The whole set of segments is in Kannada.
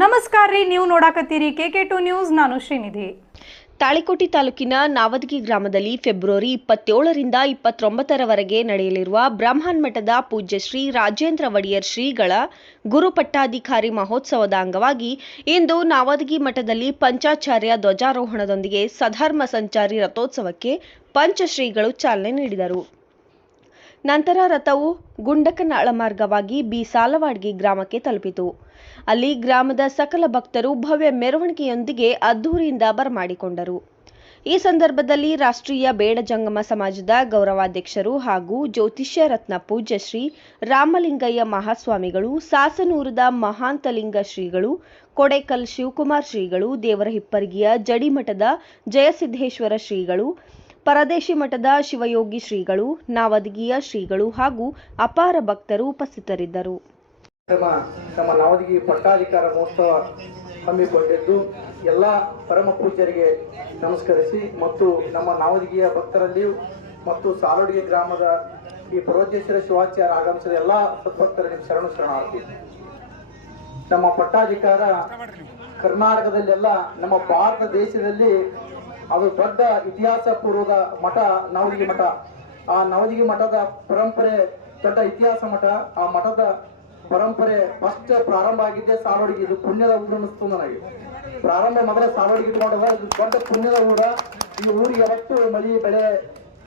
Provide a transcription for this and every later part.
ನಮಸ್ಕಾರ ರೀ, ನೀವು ನೋಡಾಕತ್ತೀರಿ ಕೆ ಕೆ ಟು ನ್ಯೂಸ್, ನಾನು ಶ್ರೀನಿಧಿ. ತಾಳಿಕೋಟಿ ತಾಲೂಕಿನ ನಾವದಗಿ ಗ್ರಾಮದಲ್ಲಿ ಫೆಬ್ರವರಿ ಇಪ್ಪತ್ತೇಳರಿಂದ ಇಪ್ಪತ್ತೊಂಬತ್ತರವರೆಗೆ ನಡೆಯಲಿರುವ ಬ್ರಹ್ಮನ್ ಮಠದ ಪೂಜ್ಯ ಶ್ರೀ ರಾಜೇಂದ್ರ ಒಡೆಯರ್ ಶ್ರೀಗಳ ಗುರುಪಟ್ಟಾಧಿಕಾರಿ ಮಹೋತ್ಸವದ ಅಂಗವಾಗಿ ಇಂದು ನಾವದಗಿ ಮಠದಲ್ಲಿ ಪಂಚಾಚಾರ್ಯ ಧ್ವಜಾರೋಹಣದೊಂದಿಗೆ ಸಧರ್ಮ ಸಂಚಾರಿ ರಥೋತ್ಸವಕ್ಕೆ ಪಂಚಶ್ರೀಗಳು ಚಾಲನೆ ನೀಡಿದರು. ನಂತರ ರಥವು ಗುಂಡಕನಾಳ ಮಾರ್ಗವಾಗಿ ಬಿ ಸಾಲವಾಡ್ಗಿ ಗ್ರಾಮಕ್ಕೆ ತಲುಪಿತು. ಅಲ್ಲಿ ಗ್ರಾಮದ ಸಕಲ ಭಕ್ತರು ಭವ್ಯ ಮೆರವಣಿಗೆಯೊಂದಿಗೆ ಅದ್ದೂರಿಯಿಂದ ಬರಮಾಡಿಕೊಂಡರು. ಈ ಸಂದರ್ಭದಲ್ಲಿ ರಾಷ್ಟ್ರೀಯ ಬೇಡ ಜಂಗಮ ಸಮಾಜದ ಗೌರವಾಧ್ಯಕ್ಷರು ಹಾಗೂ ಜ್ಯೋತಿಷ್ಯ ರತ್ನ ಪೂಜ್ಯ ಶ್ರೀ ರಾಮಲಿಂಗಯ್ಯ ಮಹಾಸ್ವಾಮಿಗಳು, ಸಾಸನೂರದ ಮಹಾಂತಲಿಂಗ ಶ್ರೀಗಳು, ಕೊಡೇಕಲ್ ಶಿವಕುಮಾರ್ ಶ್ರೀಗಳು ದೇವರ ಹಿಪ್ಪರಿಗಿಯ ಜಡಿಮಠದ ಜಯಸಿದ್ದೇಶ್ವರ ಶ್ರೀಗಳು ಪರದೇಶಿ ಮಠದ ಶಿವಯೋಗಿ ಶ್ರೀಗಳು, ನಾವದಗಿಯ ಶ್ರೀಗಳು ಹಾಗೂ ಅಪಾರ ಭಕ್ತರು ಉಪಸ್ಥಿತರಿದ್ದರು. ನಮ್ಮ ನಮ್ಮ ನವದಗಿ ಪಟ್ಟಾಧಿಕಾರ ಮಹೋತ್ಸವ ಹಮ್ಮಿಕೊಂಡಿದ್ದು ಎಲ್ಲ ಪರಮ ಪೂಜ್ಯರಿಗೆ ನಮಸ್ಕರಿಸಿ ಮತ್ತು ನಮ್ಮ ನವದಗಿಯ ಭಕ್ತರಲ್ಲಿಯೂ ಮತ್ತು ಸಾಲೋಡಿಗೆ ಗ್ರಾಮದ ಈ ಪರ್ವತೇಶ್ವರ ಶಿವಾಚಾರ್ಯ ಆಗಮಿಸಿದ ಎಲ್ಲ ಸದ್ಭಕ್ತರಿಗೆ ಶರಣು ಶರಣಾರ್ಥಿ. ನಮ್ಮ ಪಟ್ಟಾಧಿಕಾರ ಕರ್ನಾಟಕದಲ್ಲೆಲ್ಲ ನಮ್ಮ ಭಾರತ ದೇಶದಲ್ಲಿ ಅದು ದೊಡ್ಡ ಇತಿಹಾಸ ಪೂರ್ವದ ಮಠ ನವದಗಿ ಮಠ. ಆ ನವದಿಗೆ ಮಠದ ಪರಂಪರೆ, ದೊಡ್ಡ ಇತಿಹಾಸ ಮಠ. ಆ ಮಠದ ಪರಂಪರೆ ಫಸ್ಟ್ ಪ್ರಾರಂಭ ಆಗಿದ್ದೆ ಸಾಲೋಡಿಗೆ ಇದು ಪುಣ್ಯದ ಊರು ಅನ್ನಿಸ್ತು ನನಗೆ. ಪ್ರಾರಂಭ ಮೊದಲೇ ಸಾಲೋಡಿಗೆ ಇಟ್ಕೊಂಡದ ಇದು ದೊಡ್ಡ ಪುಣ್ಯದ ಊರ. ಈ ಊರಿಗೆ ಯಾವತ್ತು ಮಳಿ, ಬೆಳೆ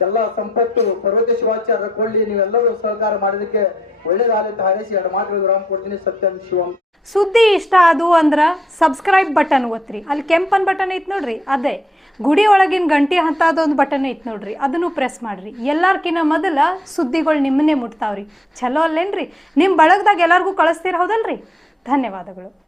ಎಲ್ಲ ಸಂಪತ್ತು ಪರ್ವತ ಶಿವಾಚಾರ್ಯ ಕೊಳ್ಳಿ ನೀವೆಲ್ಲರೂ ಸಹಕಾರ ಮಾಡೋದಕ್ಕೆ ಒಳ್ಳೇದಾಗಲಿ ಅಂತ ಹಾರೈಸಿ, ಎರಡು ಮಾತುಗಳು ವಿರಾಮ ಕೊಡ್ತೀನಿ. ಸತ್ಯಂ ಶಿವಂ. ಸುದ್ದಿ ಇಷ್ಟ ಅದು ಅಂದ್ರ ಸಬ್ಸ್ಕ್ರೈಬ್ ಬಟನ್ ಒತ್ರಿ. ಅಲ್ಲಿ ಕೆಂಪನ್ ಬಟನ್ ಐತ್ ನೋಡ್ರಿ, ಅದೇ. ಗುಡಿ ಒಳಗಿನ ಗಂಟಿ ಅದೊಂದು ಬಟನ್ ಐತ್ ನೋಡ್ರಿ, ಅದನ್ನು ಪ್ರೆಸ್ ಮಾಡ್ರಿ. ಎಲ್ಲಾರ್ಕಿನ್ನ ಮೊದಲ ಸುದ್ದಿಗಳು ನಿಮ್ಮನ್ನೇ ಮುಟ್ತಾವ್ರಿ. ಚಲೋ ಅಲ್ಲೇನ್ರಿ? ನಿಮ್ಮ ಬಳಗದಾಗ ಎಲ್ಲರಿಗೂ ಕಳಿಸ್ತೀರ ಹೌದಲ್ರಿ? ಧನ್ಯವಾದಗಳು.